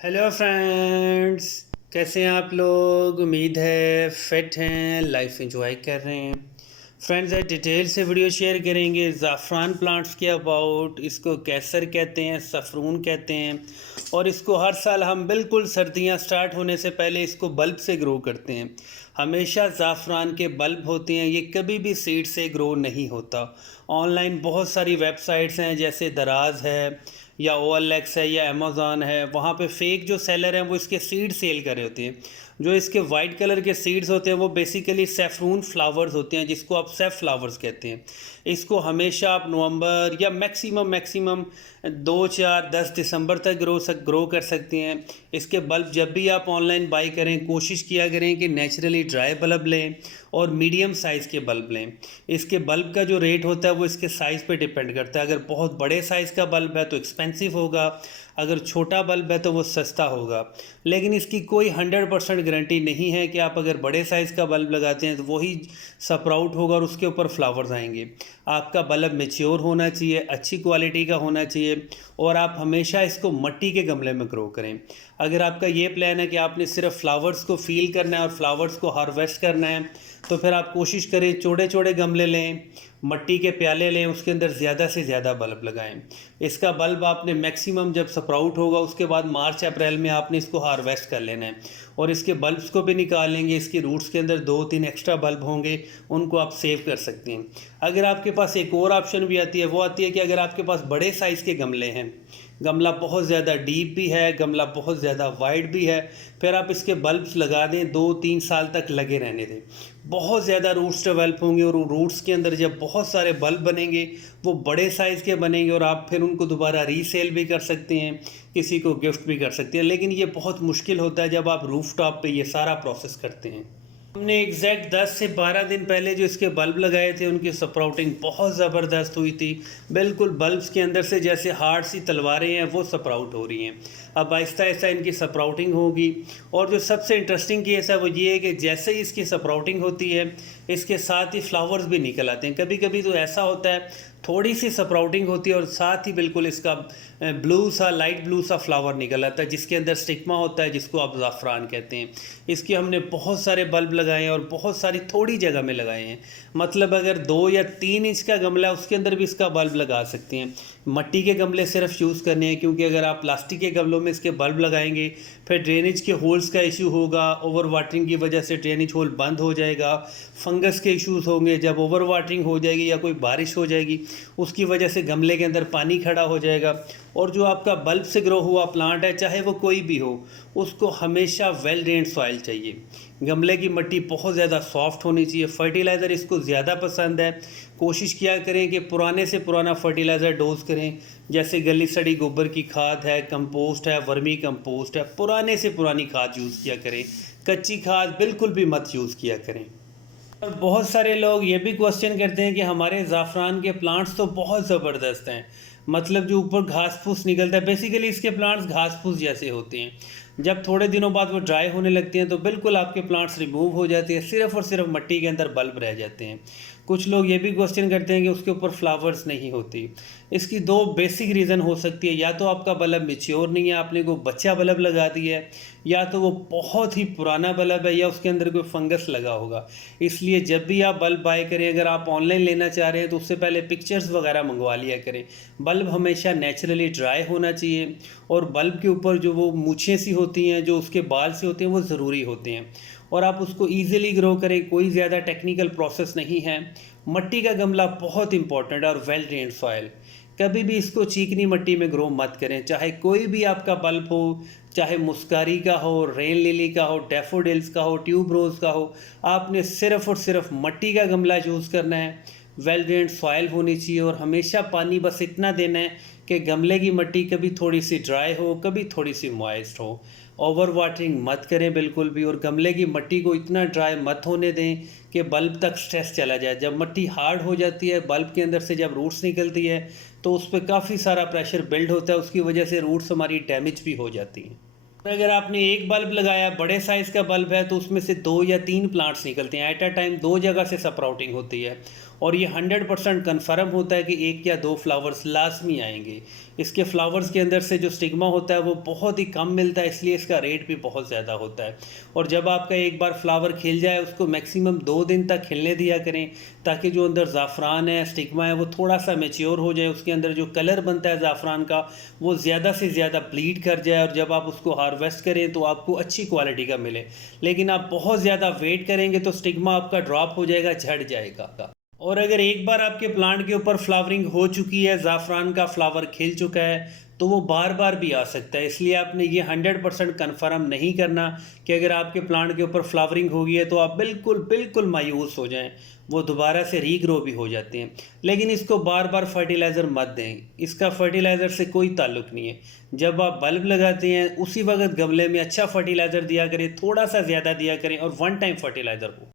Hello friends. कैसे हैं आप लोग? उम्मीद है फिट हैं, लाइफ एंजॉय कर रहे हैं। फ्रेंड्स, आज डिटेल से वीडियो शेयर करेंगे ज़ाफ़रान प्लांट्स के अबाउट। इसको कैसर कहते हैं, सफ़रून कहते हैं, और इसको हर साल हम बिल्कुल सर्दियां स्टार्ट होने से पहले इसको बल्ब से ग्रो करते हैं। हमेशा ज़ाफ़रान के बल्ब होते हैं, ये कभी भी सीड से ग्रो नहीं होता। ऑनलाइन बहुत सारी वेबसाइट्स हैं, जैसे दराज है या OLX है या अमेज़ॉन है। वहाँ पे फेक जो सेलर हैं वो इसके सीड सेल कर रहे होते हैं। जो इसके वाइट कलर के सीड्स होते हैं वो बेसिकली सैफरून फ्लावर्स होते हैं, जिसको आप सैफ फ्लावर्स कहते हैं। इसको हमेशा आप नवंबर या मैक्सिमम 2 4 10 दिसंबर तक ग्रो कर सकते हैं। इसके बल्ब जब भी आप ऑनलाइन बाई करें, कोशिश किया करें कि नेचुरली ड्राई बल्ब लें और मीडियम साइज़ के बल्ब लें। इसके बल्ब का जो रेट होता है वो इसके साइज़ पे डिपेंड करता है। अगर बहुत बड़े साइज़ का बल्ब है तो एक्सपेंसिव होगा, अगर छोटा बल्ब है तो वो सस्ता होगा। लेकिन इसकी कोई 100% गारंटी नहीं है कि आप अगर बड़े साइज़ का बल्ब लगाते हैं तो वही स्प्राउट होगा और उसके ऊपर फ्लावर्स आएंगे। आपका बल्ब मैच्योर होना चाहिए, अच्छी क्वालिटी का होना चाहिए, और आप हमेशा इसको मिट्टी के गमले में ग्रो करें। अगर आपका ये प्लान है कि आपने सिर्फ फ्लावर्स को फील करना है और फ्लावर्स को हार्वेस्ट करना है, तो फिर आप कोशिश करें चौड़े चौड़े गमले लें, मिट्टी के प्याले लें, उसके अंदर ज़्यादा से ज़्यादा बल्ब लगाएं। इसका बल्ब आपने मैक्सिमम जब स्प्राउट होगा उसके बाद मार्च अप्रैल में आपने इसको हार्वेस्ट कर लेना है, और इसके बल्ब्स को भी निकालेंगे। इसकी रूट्स के अंदर 2 3 एक्स्ट्रा बल्ब होंगे, उनको आप सेव कर सकते हैं। अगर आपके पास एक और ऑप्शन भी आती है, वो आती है कि अगर आपके पास बड़े साइज़ के गमले हैं, गमला बहुत ज़्यादा डीप भी है, गमला बहुत ज़्यादा वाइड भी है, फिर आप इसके बल्ब्स लगा दें, 2 3 साल तक लगे रहने दें। बहुत ज़्यादा रूट्स डेवलप होंगे और रूट्स के अंदर जब बहुत सारे बल्ब बनेंगे वो बड़े साइज़ के बनेंगे, और आप फिर उनको दोबारा रीसेल भी कर सकते हैं, किसी को गिफ्ट भी कर सकते हैं। लेकिन ये बहुत मुश्किल होता है जब आप रूफ टॉप पर ये सारा प्रोसेस करते हैं। हमने एग्जैक्ट 10 से 12 दिन पहले जो इसके बल्ब लगाए थे उनकी स्प्राउटिंग बहुत ज़बरदस्त हुई थी। बिल्कुल बल्ब्स के अंदर से जैसे हार्ड सी तलवारें हैं वो स्प्राउट हो रही हैं। अब आहिस्ता आहिस्ता इनकी स्प्राउटिंग होगी। और जो सबसे इंटरेस्टिंग केस है वो ये है कि जैसे ही इसकी स्प्राउटिंग होती है, इसके साथ ही फ्लावर्स भी निकल आते हैं। कभी कभी तो ऐसा होता है थोड़ी सी स्प्राउटिंग होती है और साथ ही बिल्कुल इसका ब्लू सा, लाइट ब्लू सा फ्लावर निकल आता है, जिसके अंदर स्टिग्मा होता है, जिसको आप ज़ाफ़रान कहते हैं। इसके हमने बहुत सारे बल्ब लगाए हैं और बहुत सारी थोड़ी जगह में लगाए हैं। मतलब अगर 2 या 3 इंच का गमला है उसके अंदर भी इसका बल्ब लगा सकते हैं। मिट्टी के गमले सिर्फ यूज़ करने हैं, क्योंकि अगर आप प्लास्टिक के गमलों में इसके बल्ब लगाएंगे फिर ड्रेनेज के होल्स का इशू होगा। ओवर वाटरिंग की वजह से ड्रेनेज होल बंद हो जाएगा, फंगस के इश्यूज होंगे। जब ओवर वाटरिंग हो जाएगी या कोई बारिश हो जाएगी उसकी वजह से गमले के अंदर पानी खड़ा हो जाएगा। और जो आपका बल्ब से ग्रो हुआ प्लांट है, चाहे वो कोई भी हो, उसको हमेशा वेल ड्रेन्ड सॉइल चाहिए। गमले की मिट्टी बहुत ज़्यादा सॉफ्ट होनी चाहिए। फर्टिलाइज़र इसको ज़्यादा पसंद है। कोशिश किया करें कि पुराने से पुराना फर्टिलाइज़र डोज करें, जैसे गली सड़ी गोबर की खाद है, कंपोस्ट है, वर्मी कंपोस्ट है। पुराने से पुरानी खाद यूज़ किया करें, कच्ची खाद बिल्कुल भी मत यूज़ किया करें। और बहुत सारे लोग ये भी क्वेश्चन करते हैं कि हमारे ज़ाफ़रान के प्लांट्स तो बहुत ज़बरदस्त हैं, मतलब जो ऊपर घास फूस निकलता है, बेसिकली इसके प्लांट्स घास फूस जैसे होते हैं। जब थोड़े दिनों बाद वो ड्राई होने लगते हैं तो बिल्कुल आपके प्लांट्स रिमूव हो जाते हैं, सिर्फ और सिर्फ मिट्टी के अंदर बल्ब रह जाते हैं। कुछ लोग ये भी क्वेश्चन करते हैं कि उसके ऊपर फ्लावर्स नहीं होती। इसकी 2 बेसिक रीज़न हो सकती है, या तो आपका बल्ब मेच्योर नहीं है, आपने को बच्चा बल्ब लगा दिया है, या तो वो बहुत ही पुराना बल्ब है, या उसके अंदर कोई फंगस लगा होगा। इसलिए जब भी आप बल्ब बाय करें, अगर आप ऑनलाइन लेना चाह रहे हैं तो उससे पहले पिक्चर्स वगैरह मंगवा लिया करें। बल्ब हमेशा नेचुरली ड्राई होना चाहिए, और बल्ब के ऊपर जो वो मूछें सी होती हैं, जो उसके बाल से होते हैं, वो ज़रूरी होते हैं। और आप उसको ईज़िली ग्रो करें, कोई ज़्यादा टेक्निकल प्रोसेस नहीं है। मिट्टी का गमला बहुत इंपॉर्टेंट है, और वेल ड्रेन्ड सॉइल। कभी भी इसको चीकनी मिट्टी में ग्रो मत करें, चाहे कोई भी आपका बल्ब हो, चाहे मुस्कारी का हो, रेन लिली का हो, डैफोडिल्स का हो, ट्यूबरोज का हो। आपने सिर्फ और सिर्फ मिट्टी का गमला यूज़ करना है। वेल ड्रेन्ड सॉइल होनी चाहिए, और हमेशा पानी बस इतना देना है कि गमले की मिट्टी कभी थोड़ी सी ड्राई हो, कभी थोड़ी सी मॉइस्ट हो। ओवर वाटरिंग मत करें बिल्कुल भी, और गमले की मिट्टी को इतना ड्राई मत होने दें कि बल्ब तक स्ट्रेस चला जाए। जब मिट्टी हार्ड हो जाती है, बल्ब के अंदर से जब रूट्स निकलती है, तो उस पर काफ़ी सारा प्रेशर बिल्ड होता है, उसकी वजह से रूट्स हमारी डैमेज भी हो जाती हैं। अगर आपने एक बल्ब लगाया, बड़े साइज़ का बल्ब है, तो उसमें से 2 या 3 प्लांट्स निकलते हैं एट अ टाइम, 2 जगह से स्प्राउटिंग होती है। और ये 100% कन्फर्म होता है कि 1 या 2 फ्लावर्स लाजमी आएंगे। इसके फ्लावर्स के अंदर से जो स्टिग्मा होता है वो बहुत ही कम मिलता है, इसलिए इसका रेट भी बहुत ज़्यादा होता है। और जब आपका एक बार फ्लावर खिल जाए उसको मैक्सिमम 2 दिन तक खिलने दिया करें, ताकि जो अंदर ज़ाफ़रान है, स्टिग्मा है, वो थोड़ा सा मैच्योर हो जाए, उसके अंदर जो कलर बनता है ज़ाफ़रान का वो ज़्यादा से ज़्यादा ब्लीड कर जाए, और जब आप उसको हार्वेस्ट करें तो आपको अच्छी क्वालिटी का मिले। लेकिन आप बहुत ज़्यादा वेट करेंगे तो स्टिग्मा आपका ड्रॉप हो जाएगा, झड़ जाएगा। और अगर एक बार आपके प्लांट के ऊपर फ्लावरिंग हो चुकी है, ज़ाफ़रान का फ्लावर खिल चुका है, तो वो बार बार भी आ सकता है। इसलिए आपने ये 100% कन्फर्म नहीं करना कि अगर आपके प्लांट के ऊपर फ्लावरिंग हो गई है तो आप बिल्कुल बिल्कुल मायूस हो जाएं। वो दोबारा से रीग्रो भी हो जाते हैं। लेकिन इसको बार बार फर्टिलाइज़र मत दें, इसका फर्टिलाइज़र से कोई ताल्लुक़ नहीं है। जब आप बल्ब लगाते हैं उसी वक्त गमले में अच्छा फर्टिलाइज़र दिया करें, थोड़ा सा ज़्यादा दिया करें, और वन टाइम फर्टिलाइज़र हो।